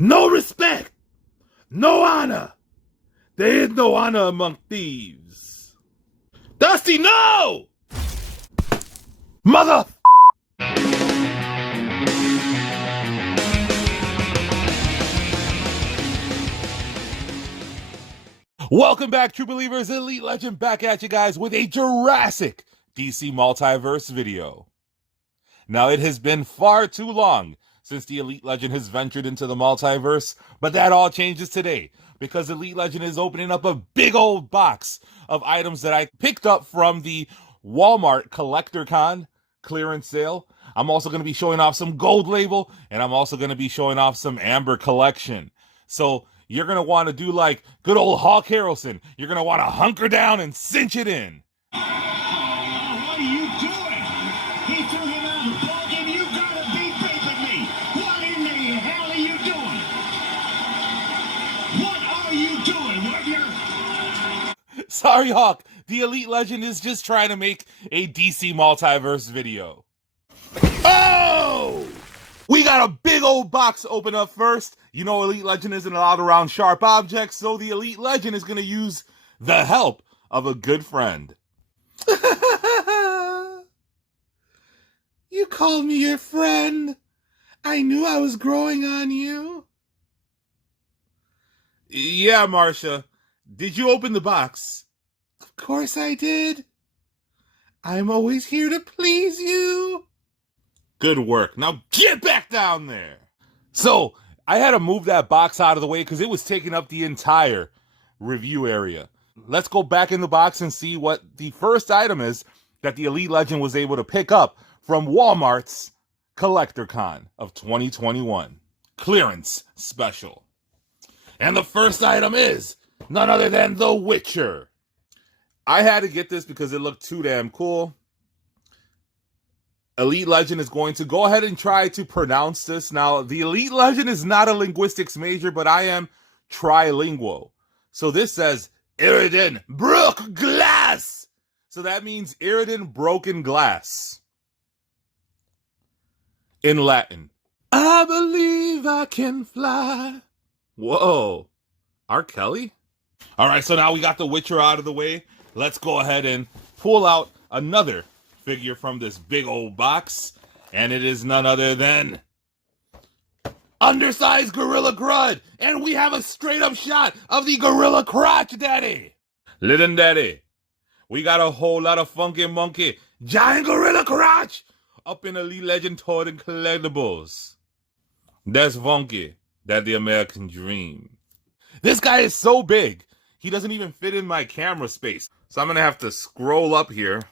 No respect. No honor. There is no honor among thieves. Dusty, no! Mother... Welcome back, True Believers. Elite Legend back at you guys with a Jurassic DC Multiverse video. Now, it has been far too long since the Elite Legend has ventured into the multiverse, but that all changes today because Elite Legend is opening up a big old box of items that I picked up from the Walmart Collector Con clearance sale. I'm also going to be showing off some Gold Label, and I'm also going to be showing off some Amber Collection. So you're going to want to do like good old Hawk Harrelson. You're going to want to hunker down and cinch it in. What are you doing? He threw him out of the ballgame. You gotta be raping me. What in the hell are you doing? What are you doing, Wagner? Sorry, Hawk. The Elite Legend is just trying to make a DC Multiverse video. Oh! We got a big old box to open up first. You know Elite Legend isn't allowed around sharp objects, so the Elite Legend is going to use the help of a good friend. You called me your friend. I knew I was growing on you. Yeah, Marcia. Did you open the box? Of course I did. I'm always here to please you. Good work. Now get back down there. So, I had to move that box out of the way because it was taking up the entire review area. Let's go back in the box and see what the first item is that the Elite Legend was able to pick up from Walmart's Collector Con of 2021. Clearance special. And the first item is none other than The Witcher. I had to get this because it looked too damn cool. Elite Legend is going to go ahead and try to pronounce this. Now, the Elite Legend is not a linguistics major, but I am trilingual. So this says Iridan broke glass. So that means Iridan broken glass. In Latin. I believe I can fly. Whoa. R. Kelly? All right, so now we got The Witcher out of the way. Let's go ahead and pull out another figure from this big old box, and it is none other than undersized Gorilla Grodd, and we have a straight up shot of the Gorilla Crotch Daddy. Little Daddy, we got a whole lot of funky monkey giant Gorilla Crotch up in Elite Legend Toy and Collectibles. That's funky. That's the American dream. This guy is so big, he doesn't even fit in my camera space. So I'm gonna have to scroll up here.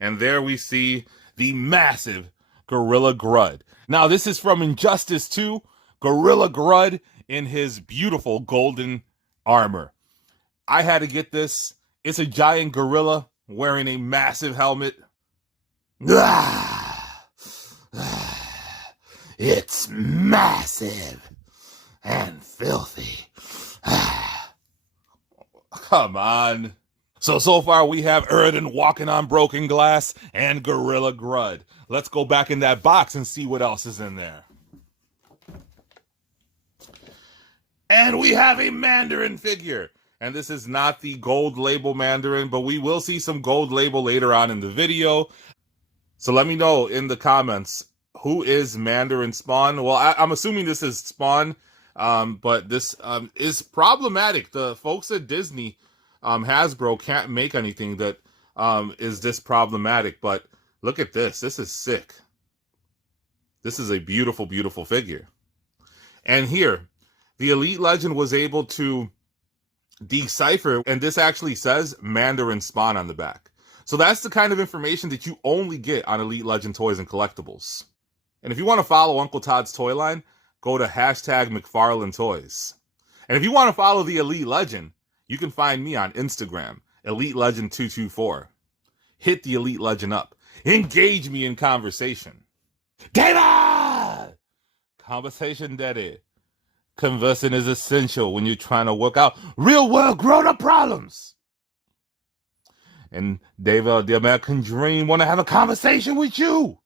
And there we see the massive Gorilla Grodd. Now, this is from Injustice 2, Gorilla Grodd in his beautiful golden armor. I had to get this. It's a giant gorilla wearing a massive helmet. It's massive and filthy. Come on. So far we have Iridan walking on broken glass and Gorilla Grodd. Let's go back in that box and see what else is in there. And we have a Mandarin figure. And this is not the Gold Label Mandarin, but we will see some Gold Label later on in the video. So let me know in the comments, who is Mandarin Spawn? Well, I'm assuming this is Spawn, but this is problematic. The folks at Disney, Hasbro, can't make anything that is this problematic, but look at this. This is sick. This is a beautiful, beautiful figure. And here, the Elite Legend was able to decipher, and this actually says Mandarin Spawn on the back. So that's the kind of information that you only get on Elite Legend Toys and Collectibles. And if you want to follow Uncle Todd's toy line, go to #McFarlane Toys. And if you want to follow the Elite Legend, you can find me on Instagram, Elite Legend 224. Hit the Elite Legend up. Engage me in conversation. David! Conversation, Daddy. Conversing is essential when you're trying to work out real-world grown-up problems. And David, the American dream, want to have a conversation with you.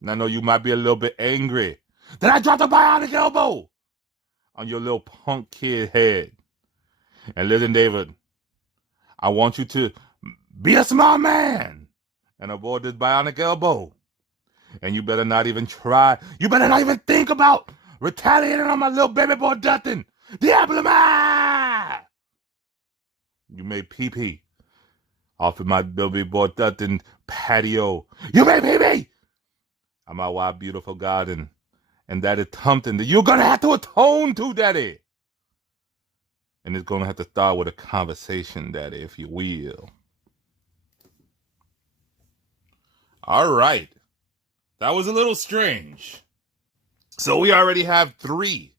And I know you might be a little bit angry, Then I dropped a bionic elbow on your little punk kid head. And listen, David, I want you to be a smart man and avoid this bionic elbow. And you better not even try. You better not even think about retaliating on my little baby boy Dutton. Diablo. You made pee-pee off of my baby boy Dutton patio. You made pee-pee on my wild, beautiful garden. And that is something that you're going to have to atone to, Daddy. And it's going to have to start with a conversation, Daddy, if you will. All right. That was a little strange. So we already have 3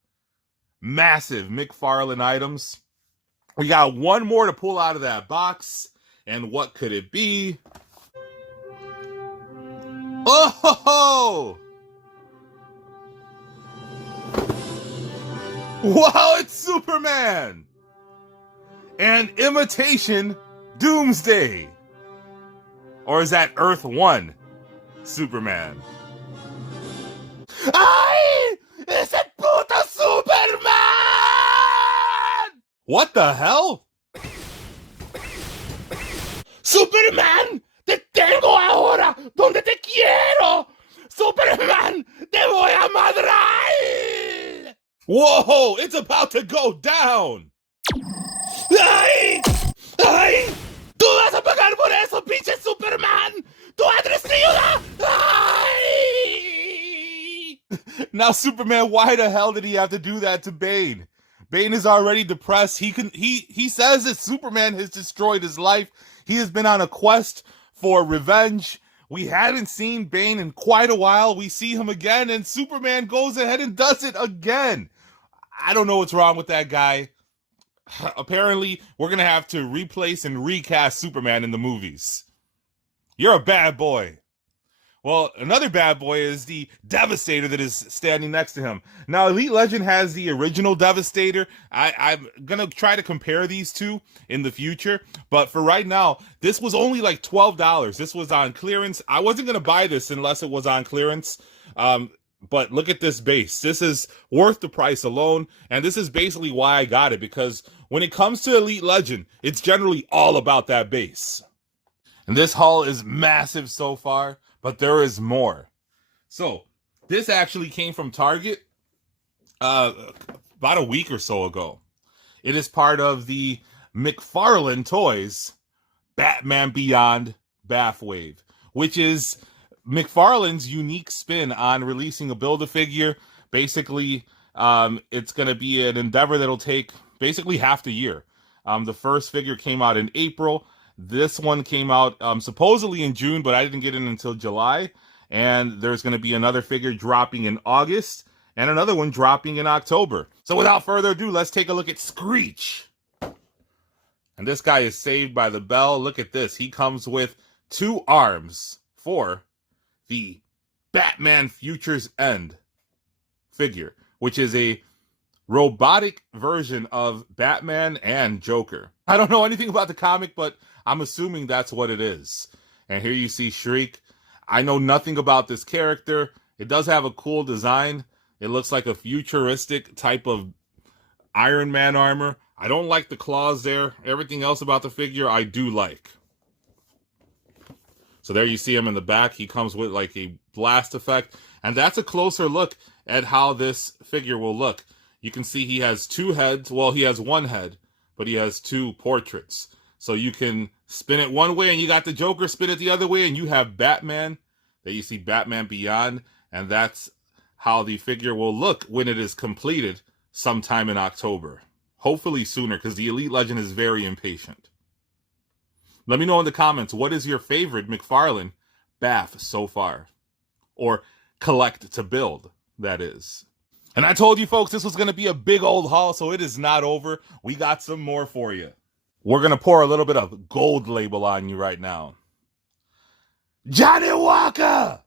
massive McFarlane items. We got one more to pull out of that box. And what could it be? Oh ho ho! Wow, it's Superman! And imitation Doomsday. Or is that Earth 1 Superman? ¡Ay! ¡Es el puto Superman! What the hell? Superman, te tengo ahora donde te quiero. Superman, te voy a madrar. Whoa, it's about to go down. ¡Ay! ¡Ay! ¡Tú vas a pagar por eso, pinche Superman! ¡Tu agresividad! ¡Ay! Now, Superman, why the hell did he have to do that to Bane? Bane is already depressed. He says that Superman has destroyed his life. He has been on a quest for revenge. We hadn't seen Bane in quite a while. We see him again, and Superman goes ahead and does it again. I don't know what's wrong with that guy. Apparently, we're going to have to replace and recast Superman in the movies. You're a bad boy. Well, another bad boy is the Devastator that is standing next to him. Now, Elite Legend has the original Devastator. I'm going to try to compare these two in the future. But for right now, this was only like $12. This was on clearance. I wasn't going to buy this unless it was on clearance. But look at this base. This is worth the price alone. And this is basically why I got it. Because when it comes to Elite Legend, it's generally all about that base. And this haul is massive so far. But there is more. So, this actually came from Target about a week or so ago. It is part of the McFarlane Toys Batman Beyond Bathwave, which is McFarlane's unique spin on releasing a Build-A-Figure. Basically, it's going to be an endeavor that'll take basically half the year. The first figure came out in April. This one came out supposedly in June, but I didn't get it until July. And there's going to be another figure dropping in August and another one dropping in October. So without further ado, let's take a look at Screech. And this guy is saved by the bell. Look at this. He comes with 2 arms for the Batman Future's End figure, which is a robotic version of Batman and Joker. I don't know anything about the comic, but I'm assuming that's what it is. And here you see Shriek. I know nothing about this character. It does have a cool design. It looks like a futuristic type of Iron Man armor. I don't like the claws there. Everything else about the figure I do like. So there you see him in the back. He comes with like a blast effect. And that's a closer look at how this figure will look. You can see he has 2 heads. Well, he has 1 head, but he has 2 portraits. So you can spin it one way and you got the Joker, spin it the other way, and you have Batman. There you see Batman Beyond. And that's how the figure will look when it is completed sometime in October. Hopefully sooner, because the Elite Legend is very impatient. Let me know in the comments, what is your favorite McFarlane bath so far? Or collect to build, that is. And I told you folks this was going to be a big old haul, so it is not over. We got some more for you. We're going to pour a little bit of gold label on you right now. Johnny Walker!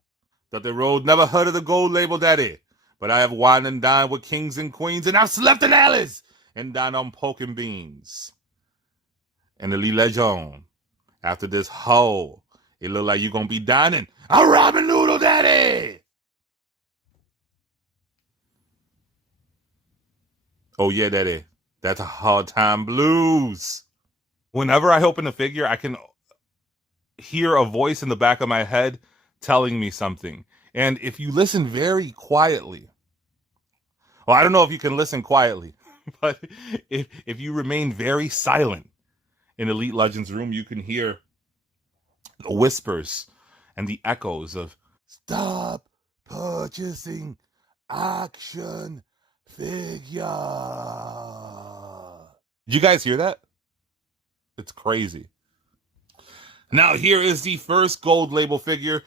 That the road never heard of the gold label, daddy. But I have wined and dined with kings and queens, and I've slept in alleys and dined on pork and beans. And the Elite Legend, after this haul, it look like you're going to be dining a ramen noodle, daddy! Oh yeah, daddy. That's a hard time blues. Whenever I open a figure, I can hear a voice in the back of my head telling me something. And if you listen very quietly, well, I don't know if you can listen quietly, but if you remain very silent in Elite Legends room, you can hear the whispers and the echoes of stop purchasing action figure. Did you guys hear that? It's crazy. Now here is the first gold label figure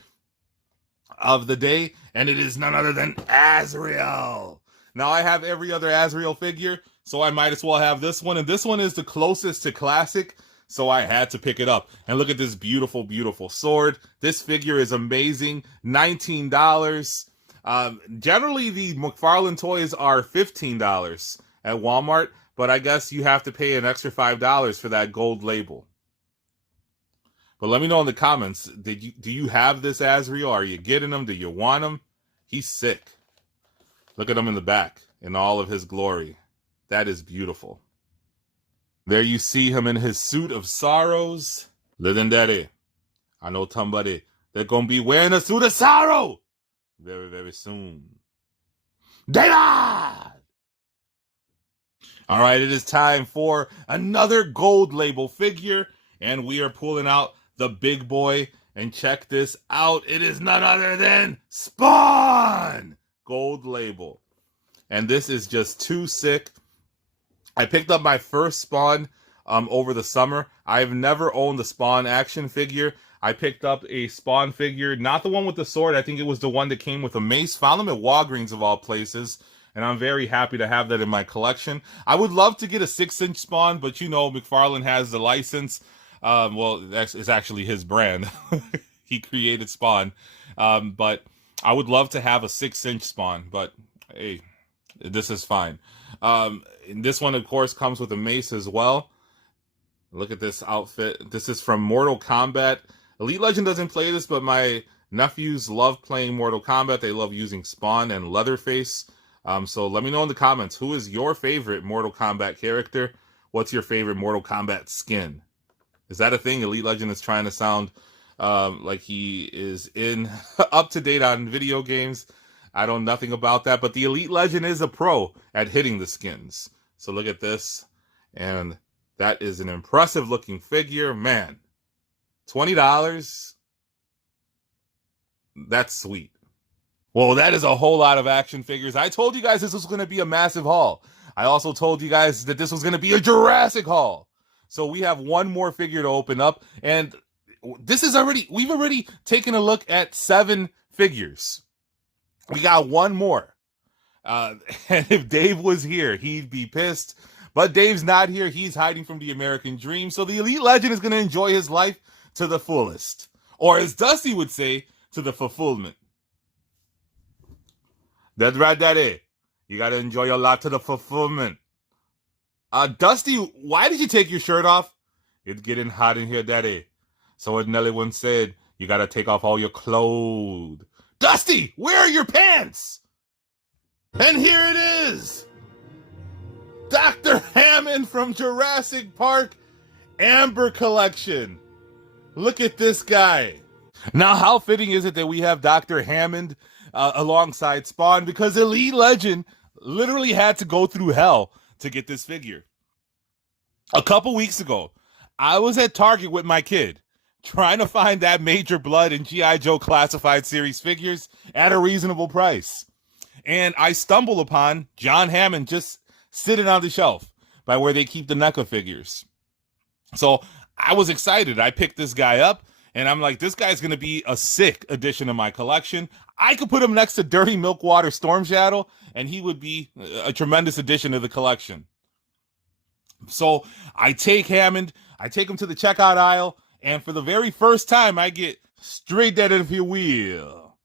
of the day, and it is none other than Azrael. Now I have every other Azrael figure, so I might as well have this one, and this one is the closest to classic, so I had to pick it up. And look at this beautiful, beautiful sword. This figure is amazing. $19. Generally, the McFarlane toys are $15 at Walmart, but I guess you have to pay an extra $5 for that gold label. But let me know in the comments, do you have this Azrael? Are you getting him? Do you want him? He's sick. Look at him in the back in all of his glory. That is beautiful. There you see him in his suit of sorrows. Legendary. I know somebody they're going to be wearing a suit of sorrow very, very soon. David! All right, it is time for another gold label figure, and we are pulling out the big boy, and check this out. It is none other than Spawn! Gold label. And this is just too sick. I picked up my first Spawn over the summer. I've never owned the Spawn action figure. I picked up a Spawn figure, not the one with the sword. I think it was the one that came with a mace. Found them at Walgreens of all places. And I'm very happy to have that in my collection. I would love to get a 6-inch Spawn, but you know, McFarlane has the license. Well, it's actually his brand. He created Spawn. But I would love to have a 6-inch Spawn, but hey, this is fine. This one, of course, comes with a mace as well. Look at this outfit. This is from Mortal Kombat. Elite Legend doesn't play this, but my nephews love playing Mortal Kombat. They love using Spawn and Leatherface. So let me know in the comments, who is your favorite Mortal Kombat character? What's your favorite Mortal Kombat skin? Is that a thing? Elite Legend is trying to sound like he is up to date on video games. I know nothing about that, but the Elite Legend is a pro at hitting the skins. So look at this, and that is an impressive looking figure. Man, $20. That's sweet. Well, that is a whole lot of action figures. I told you guys this was going to be a massive haul. I also told you guys that this was going to be a Jurassic Haul. So we have one more figure to open up, and we've already taken a look at 7 figures. We got one more. And if Dave was here, he'd be pissed. But Dave's not here. He's hiding from the American dream. So the Elite Legend is going to enjoy his life to the fullest. Or as Dusty would say, to the fulfillment. That's right, Daddy. You got to enjoy your life to the fulfillment. Dusty, why did you take your shirt off? It's getting hot in here, Daddy. So as Nelly once said, you got to take off all your clothes. Dusty, where are your pants? And here it is. Dr. Hammond from Jurassic Park Amber Collection. Look at this guy. Now, how fitting is it that we have Dr. Hammond alongside Spawn? Because Elite Legend literally had to go through hell to get this figure. A couple weeks ago, I was at Target with my kid, trying to find that Major Blood and G.I. Joe Classified Series figures at a reasonable price. And I stumble upon John Hammond just sitting on the shelf by where they keep the NECA figures. So I was excited. I picked this guy up, and I'm like, this guy's going to be a sick addition to my collection. I could put him next to Dirty Milkwater Storm Shadow, and he would be a tremendous addition to the collection. So I take Hammond, I take him to the checkout aisle, and for the very first time, I get straight dead if you will.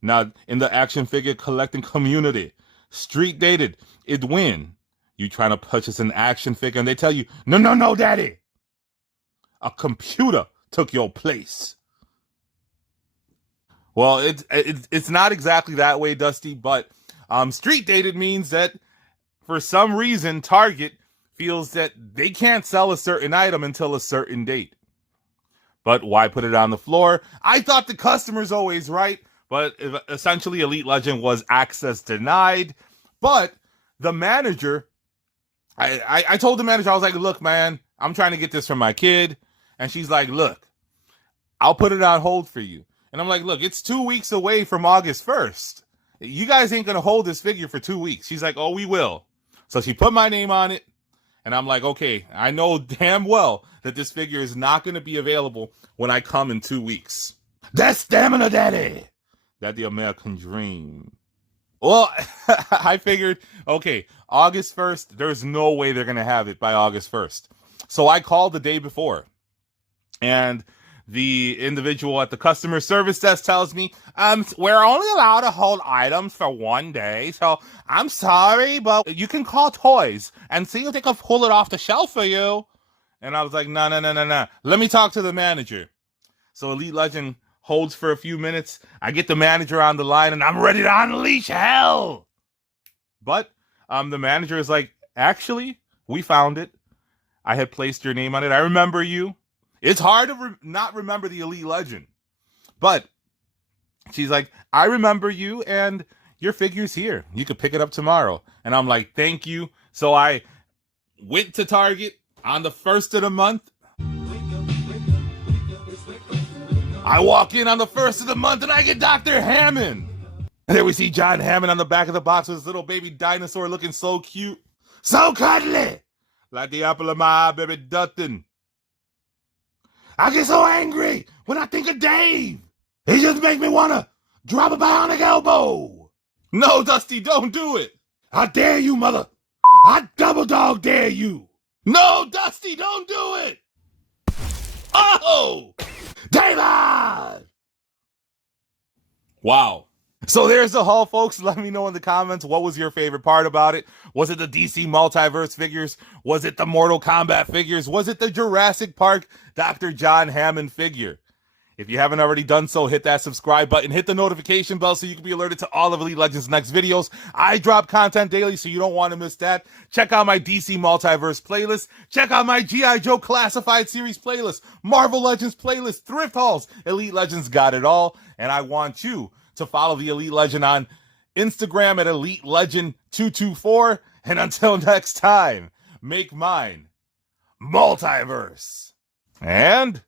Now, in the action figure collecting community, street dated, it win. You trying to purchase an action figure, and they tell you, no, no, no, Daddy. A computer took your place. Well, it's not exactly that way, Dusty, but street dated means that for some reason, Target feels that they can't sell a certain item until a certain date. But why put it on the floor? I thought the customer's always right, but essentially Elite Legend was access denied. But the manager, I told the manager, I was like, look, man, I'm trying to get this for my kid. And she's like, look, I'll put it on hold for you. And I'm like, look, it's 2 weeks away from August 1st. You guys ain't going to hold this figure for 2 weeks. She's like, oh, we will. So she put my name on it. And I'm like, okay, I know damn well that this figure is not going to be available when I come in 2 weeks. That's Stamina Daddy. That's the American dream. Well, I figured, okay, August 1st, there's no way they're going to have it by August 1st. So I called the day before. And the individual at the customer service desk tells me, we're only allowed to hold items for 1 day. So I'm sorry, but you can call Toys and see if they can pull it off the shelf for you. And I was like, no. Let me talk to the manager. So Elite Legend holds for a few minutes. I get the manager on the line and I'm ready to unleash hell. But the manager is like, actually, we found it. I had placed your name on it. I remember you. It's hard to not remember the Elite Legend. But she's like, I remember you and your figure's here. You could pick it up tomorrow. And I'm like, thank you. So I went to Target on the 1st of the month. I walk in on the 1st of the month and I get Dr. Hammond. And there we see John Hammond on the back of the box with his little baby dinosaur looking so cute. So cuddly. Like the apple of my eye, baby Dutton. I get so angry when I think of Dave. He just makes me want to drop a bionic elbow. No, Dusty, don't do it. I dare you, mother. I double dog dare you. No, Dusty, don't do it. Oh, David. Wow. So there's the haul, folks. Let me know in the comments, what was your favorite part about it? Was it the DC Multiverse figures? Was it the Mortal Kombat figures? Was it the Jurassic Park Dr. John Hammond figure? If you haven't already done so, hit that subscribe button, hit the notification bell so you can be alerted to all of Elite Legends' next videos. I drop content daily, so you don't want to miss that. Check out my DC Multiverse playlist. Check out my G.I. Joe Classified Series playlist, Marvel Legends playlist, Thrift Hauls. Elite Legends got it all, and I want you to follow the Elite Legend on Instagram at Elite Legend 224. And until next time, make mine Multiverse. And...